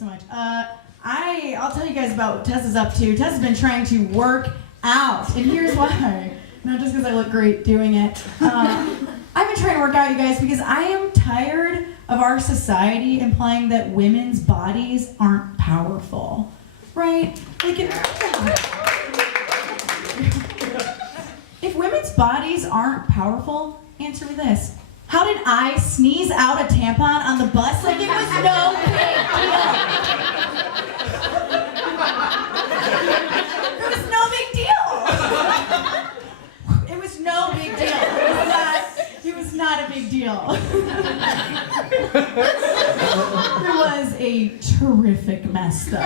so much. I'll tell you guys about what Tessa's up to. Tessa's been trying to work out, and here's why. Not just because I look great doing it. I've been trying to work out, you guys, because I am tired of our society implying that women's bodies aren't powerful, right? Like, if women's bodies aren't powerful, answer me this. How did I sneeze out a tampon on the bus? Like, it was no big deal. It was no big deal. It was no big deal. It was not a big deal. It was a terrific mess, though.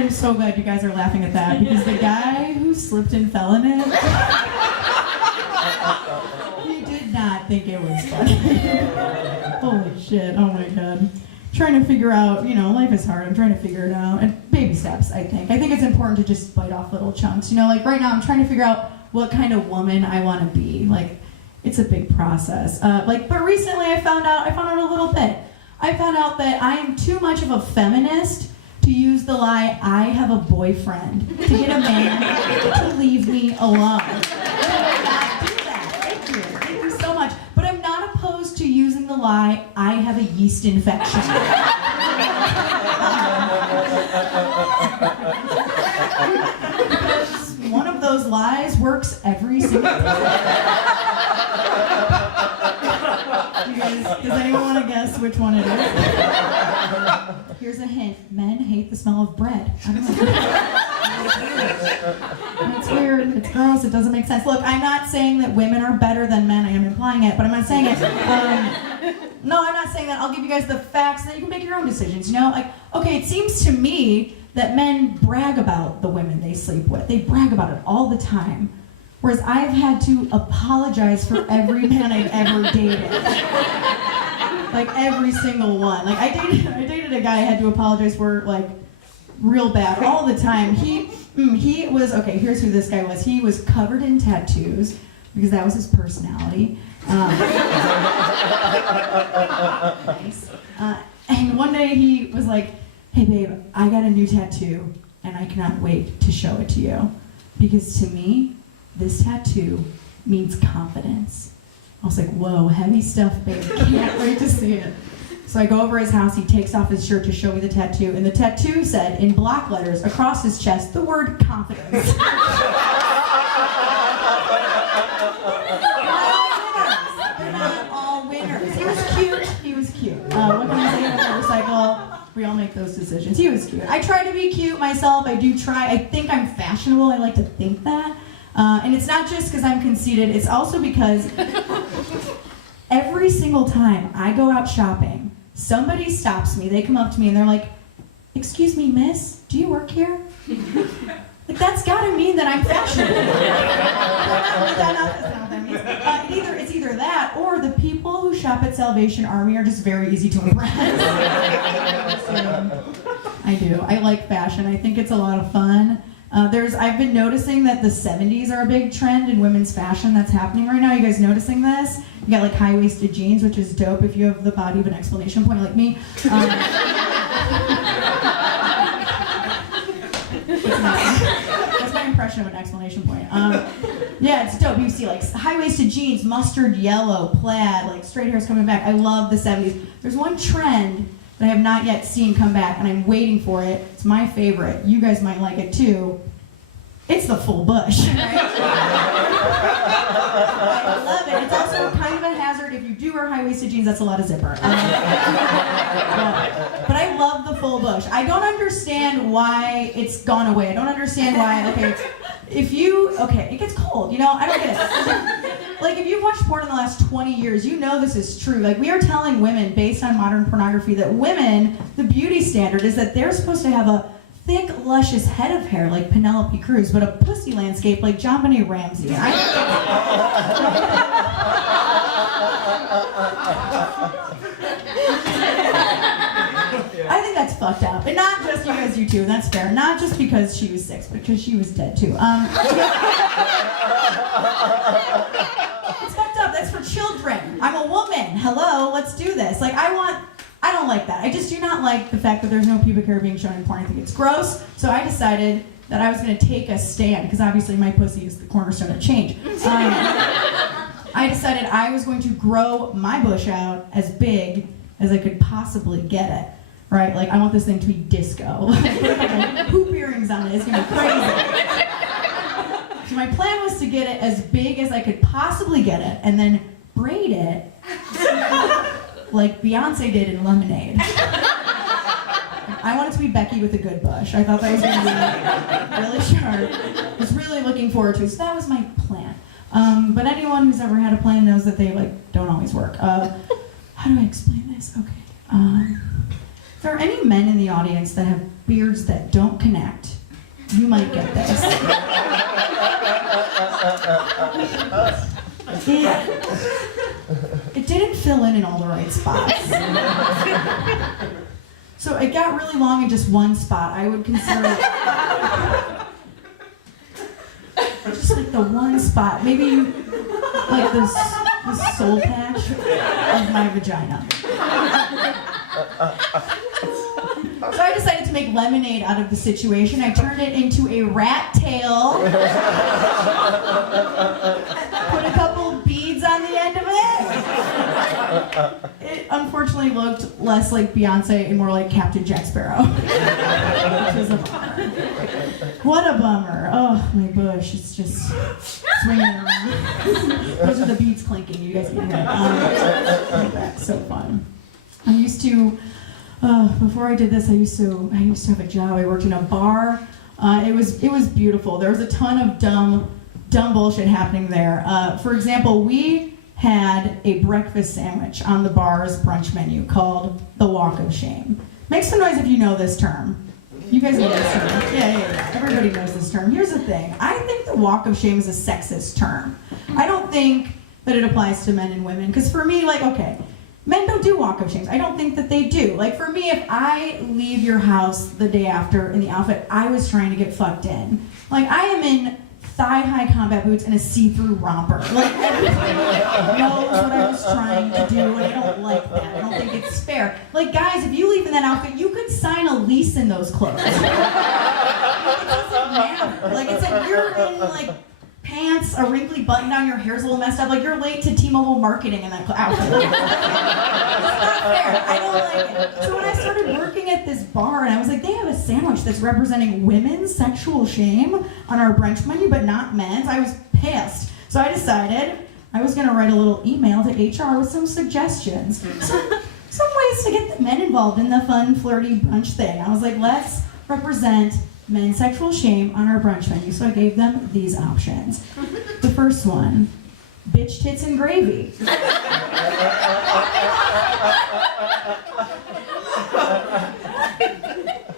I'm so glad you guys are laughing at that, because the guy who slipped and fell in it, he did not think it was funny. Holy shit, oh my god. Trying to figure out, life is hard. I'm trying to figure it out. And baby steps, I think. I think it's important to just bite off little chunks. Like right now I'm trying to figure out what kind of woman I want to be. Like, it's a big process. But recently I found out a little bit. I found out that I am too much of a feminist to use the lie, I have a boyfriend, to get a man to leave me alone. I will not do that. Thank you so much. But I'm not opposed to using the lie, I have a yeast infection. Because one of those lies works every single time. Does anyone want to guess which one it is? Here's a hint. Men hate the smell of bread. I don't know. It's weird. It's gross. It doesn't make sense. Look, I'm not saying that women are better than men. I am implying it, but I'm not saying it. No, I'm not saying that. I'll give you guys the facts, and then you can make your own decisions. Okay, it seems to me that men brag about the women they sleep with. They brag about it all the time. Whereas I've had to apologize for every man I've ever dated. Like, every single one. Like, I dated a guy I had to apologize for, like, real bad all the time. He was, okay, here's who this guy was. He was covered in tattoos, because that was his personality. Nice. And one day he was like, hey babe, I got a new tattoo, and I cannot wait to show it to you. Because to me, this tattoo means confidence. I was like, whoa, heavy stuff, babe. Can't wait to see it. So I go over his house, he takes off his shirt to show me the tattoo, and the tattoo said, in block letters across his chest, the word confidence. They're not all winners. He was cute. What can I say about motorcycle? We all make those decisions. He was cute. I try to be cute myself. I do try. I think I'm fashionable. I like to think that. And it's not just because I'm conceited, it's also because every single time I go out shopping, somebody stops me, they come up to me and they're like, excuse me, miss, do you work here? Like, that's gotta mean that I'm fashionable. It's either that or the people who shop at Salvation Army are just very easy to impress. I do. I like fashion. I think it's a lot of fun. I've been noticing that the 70s are a big trend in women's fashion that's happening right now. You guys noticing this? You got like high-waisted jeans, which is dope if you have the body of an exclamation point like me. That's my impression of an exclamation point. Yeah, it's dope. You see like high-waisted jeans, mustard yellow, plaid, like straight hair's coming back. I love the 70s. There's one trend that I have not yet seen come back, and I'm waiting for it. It's my favorite. You guys might like it too. It's the full bush, right? I love it. It's also kind of a hazard. If you do wear high-waisted jeans, that's a lot of zipper. But I love the full bush. I don't understand why it's gone away. I don't understand why, it gets cold, I don't get it. Like, if you've watched porn in the last 20 years, you know this is true. Like, we are telling women, based on modern pornography, that women, the beauty standard is that they're supposed to have a thick, luscious head of hair like Penelope Cruz, but a pussy landscape like JonBenet Ramsey. I think that's fucked up. And not just because you two, that's fair. Not just because she was 6, but because she was dead too. It's fucked up. That's for children. I'm a woman. Hello, let's do this. Like, I don't don't like that. I just do not like the fact that there's no pubic hair being shown in porn. I think it's gross. So I decided that I was going to take a stand, because obviously my pussy is the cornerstone of change. I decided I was going to grow my bush out as big as I could possibly get it. Right? Like, I want this thing to be disco. Hoop earrings on it. It's going to be crazy. So my plan was to get it as big as I could possibly get it, and then braid it like Beyonce did in Lemonade. I wanted to be Becky with a good bush. I thought that was going to be really sharp. I was really looking forward to it. So that was my plan. But anyone who's ever had a plan knows that they don't always work. How do I explain this? Okay. If there are any men in the audience that have beards that don't connect, you might get this. It didn't fill in all the right spots. So it got really long in just one spot. I would consider it just like the one spot. Maybe like this soul patch of my vagina. So I decided to make lemonade out of the situation. I turned it into a rat tail. Put a couple beads on the end of it. It unfortunately looked less like Beyonce and more like Captain Jack Sparrow. Which is a bummer. What a bummer. Oh, my bush. It's just swinging around. Those are the beads clinking. You guys can hear it. That's so fun. I used to, before I did this, I used to have a job. I worked in a bar. It was beautiful. There was a ton of dumb bullshit happening there. For example, we had a breakfast sandwich on the bar's brunch menu called the Walk of Shame. Make some noise if you know this term. You guys know this term. Yeah. Everybody knows this term. Here's the thing. I think the Walk of Shame is a sexist term. I don't think that it applies to men and women. Because for me, okay, men don't do walk of shames. I don't think that they do. Like, for me, if I leave your house the day after in the outfit I was trying to get fucked in, like, I am in thigh-high combat boots and a see-through romper. Like, everybody knows what I was trying to do, and I don't like that. I don't think it's fair. Like, guys, if you leave in that outfit, you could sign a lease in those clothes. It doesn't matter. Like, it's like you're in, pants, a wrinkly button down, your hair's a little messed up, like you're late to T-Mobile marketing in that outfit. It's not fair. I don't like it. So when I started working at this bar, and I was like, they have a sandwich that's representing women's sexual shame on our brunch menu, but not men's, I was pissed. So I decided I was going to write a little email to HR with some suggestions. Some ways to get the men involved in the fun, flirty brunch thing. I was like, let's represent men's sexual shame on our brunch menu. So I gave them these options. The first one, bitch tits and gravy.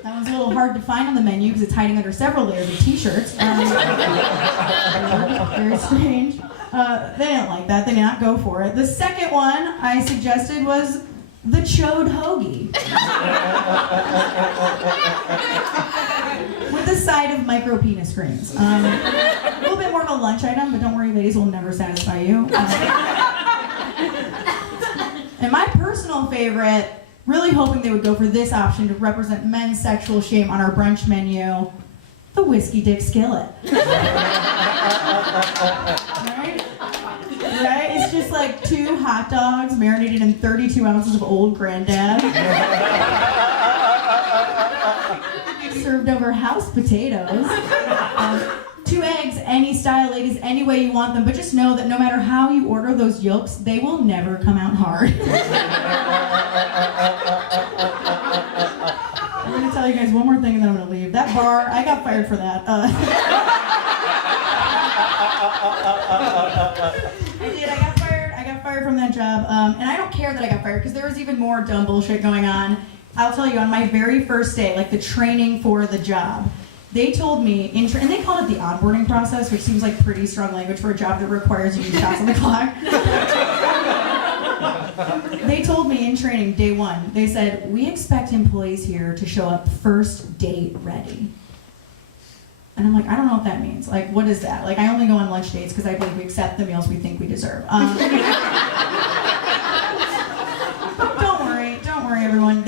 That one's a little hard to find on the menu because it's hiding under several layers of t-shirts. Very strange. They didn't like that. They did not go for it. The second one I suggested was the chode hoagie. With a side of micro penis creams. A little bit more of a lunch item, but don't worry, ladies, will never satisfy you. And my personal favorite, really hoping they would go for this option to represent men's sexual shame on our brunch menu, the whiskey dick skillet. Right? It's just like 2 hot dogs marinated in 32 ounces of Old Granddad. Served over house potatoes. 2 eggs, any style, ladies, any way you want them. But just know that no matter how you order those yolks, they will never come out hard. I'm going to tell you guys one more thing and then I'm going to leave. That bar, I got fired for that. I did. I got fired from that job. And I don't care that I got fired because there was even more dumb bullshit going on. I'll tell you, on my very first day, like the training for the job, they told me, and they called it the onboarding process, which seems like pretty strong language for a job that requires you to do shots on the clock. They told me in training, day 1, they said, we expect employees here to show up first date ready. And I'm like, I don't know what that means. Like, what is that? Like, I only go on lunch dates because I believe we accept the meals we think we deserve. Don't worry, everyone.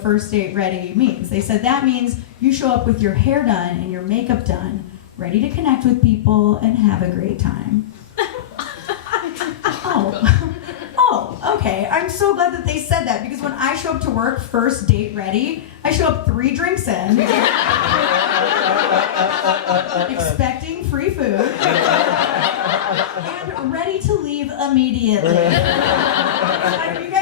what first date ready means. They said that means you show up with your hair done and your makeup done, ready to connect with people and have a great time. Oh, okay. I'm so glad that they said that, because when I show up to work first date ready, I show up 3 drinks in, expecting free food, and ready to leave immediately. You guys